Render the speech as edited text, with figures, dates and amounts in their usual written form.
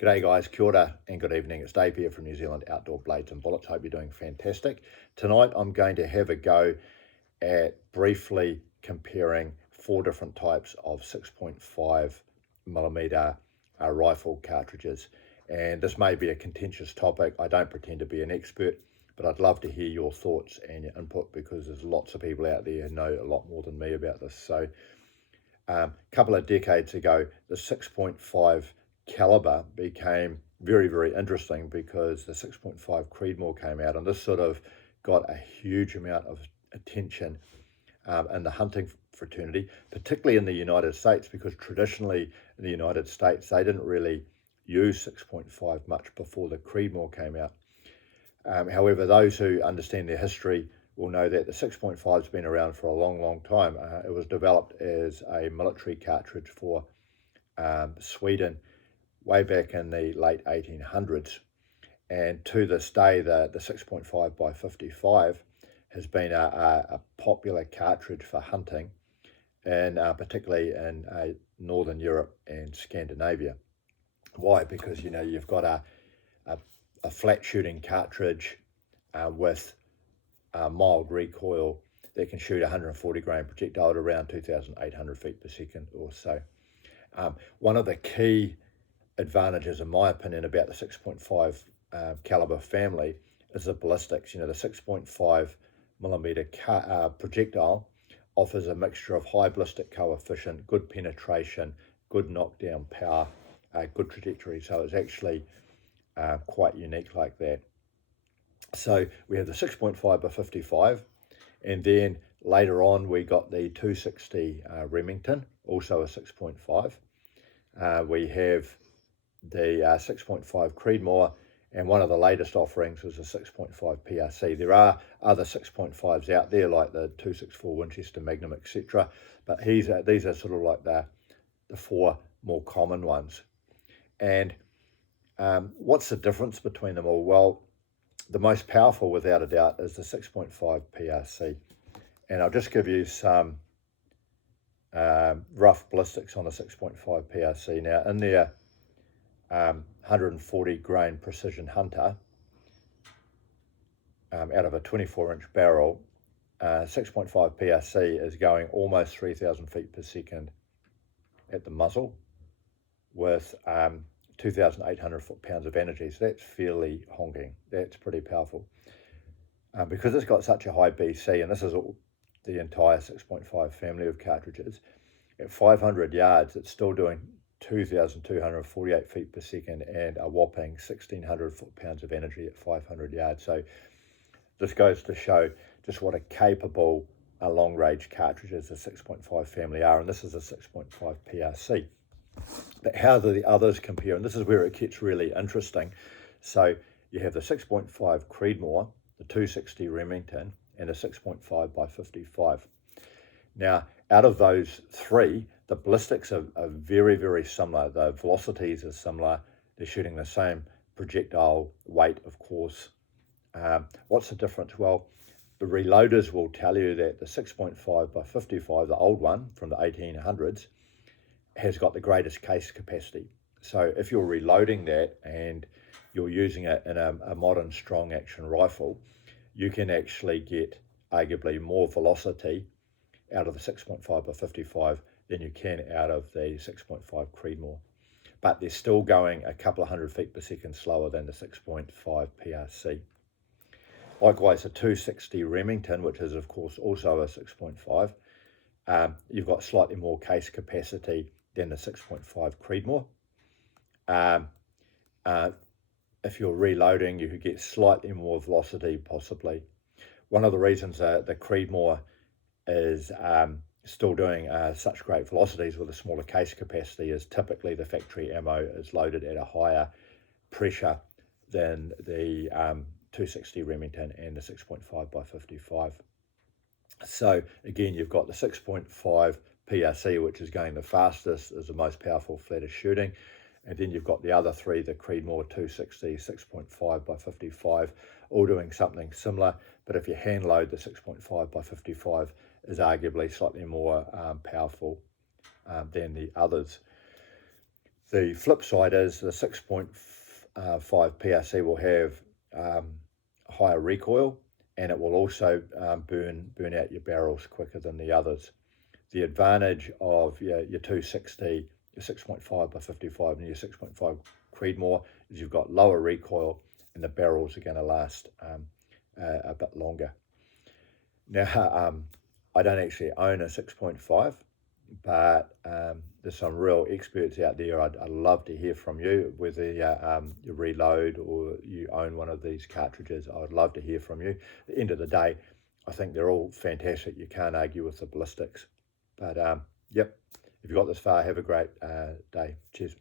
G'day guys, kia ora and good evening. It's Dave here from New Zealand Outdoor Blades and Bullets. Hope you're doing fantastic. Tonight I'm going to have a go at briefly comparing four different types of 6.5mm rifle cartridges. And this may be a contentious topic. I don't pretend to be an expert, but I'd love to hear your thoughts and your input because there's lots of people out there who know a lot more than me about this. So a couple of decades ago, the 6.5 caliber became very, very interesting because the 6.5 Creedmoor came out, and this sort of got a huge amount of attention in the hunting fraternity, particularly in the United States, because traditionally in the United States they didn't really use 6.5 much before the Creedmoor came out. However, those who understand their history will know that the 6.5 has been around for a long, long time. It was developed as a military cartridge for Sweden way back in the late 1800s, and to this day the 6.5x55 has been a popular cartridge for hunting, and particularly in Northern Europe and Scandinavia. Why? Because you've got a flat shooting cartridge with mild recoil that can shoot 140 grain projectile at around 2,800 feet per second or so. One of the key advantages, in my opinion, about the 6.5 caliber family is the ballistics. The 6.5mm projectile offers a mixture of high ballistic coefficient, good penetration, good knockdown power, good trajectory. So it's actually quite unique like that. So we have the 6.5x55, and then later on we got the 260 Remington, also a 6.5. We have the 6.5 Creedmoor, and one of the latest offerings was a 6.5 PRC. There are other 6.5s out there like the 264 Winchester Magnum, etc., but these are sort of like the four more common ones. And what's the difference between them all? Well, the most powerful, without a doubt, is the 6.5 PRC. And I'll just give you some rough ballistics on the 6.5 PRC. Now, in their 140 grain precision hunter, out of a 24-inch barrel, 6.5 PRC is going almost 3,000 feet per second at the muzzle with 2,800 foot-pounds of energy. So that's fairly honking. That's pretty powerful. Because it's got such a high BC, and this is all the entire 6.5 family of cartridges, at 500 yards, it's still doing 2,248 feet per second and a whopping 1,600 foot-pounds of energy at 500 yards. So this goes to show just what a capable long-range cartridges the 6.5 family are, and this is a 6.5 PRC. But how do the others compare? And this is where it gets really interesting. So you have the 6.5 Creedmoor, the 260 Remington, and a 6.5x55. Now, out of those three, the ballistics are very, very similar. The velocities are similar. They're shooting the same projectile weight, of course. What's the difference? Well, the reloaders will tell you that the 6.5x55, the old one from the 1800s, has got the greatest case capacity. So if you're reloading that and you're using it in a modern strong action rifle, you can actually get arguably more velocity out of the 6.5x55 than you can out of the 6.5 Creedmoor. But they're still going a couple of hundred feet per second slower than the 6.5 PRC. Likewise, the 260 Remington, which is of course also a 6.5, you've got slightly more case capacity than the 6.5 Creedmoor. If you're reloading, you could get slightly more velocity, possibly. One of the reasons the Creedmoor is still doing such great velocities with a smaller case capacity is typically the factory ammo is loaded at a higher pressure than the 260 Remington and the 6.5x55. So again, you've got the 6.5 PRC, which is going the fastest, is the most powerful, flattest shooting. And then you've got the other three, the Creedmoor 260, 6.5x55, all doing something similar. But if you hand load, the 6.5x55 is arguably slightly more powerful than the others. The flip side is the 6.5 PRC will have higher recoil, and it will also burn out your barrels quicker than the others. The advantage of your 260, your 6.5 by 55 and your 6.5 Creedmoor is you've got lower recoil and the barrels are going to last a bit longer. Now, I don't actually own a 6.5, but there's some real experts out there. I'd love to hear from you, whether you reload or you own one of these cartridges. I would love to hear from you. At the end of the day, I think they're all fantastic. You can't argue with the ballistics. But yep, if you got this far, have a great day. Cheers.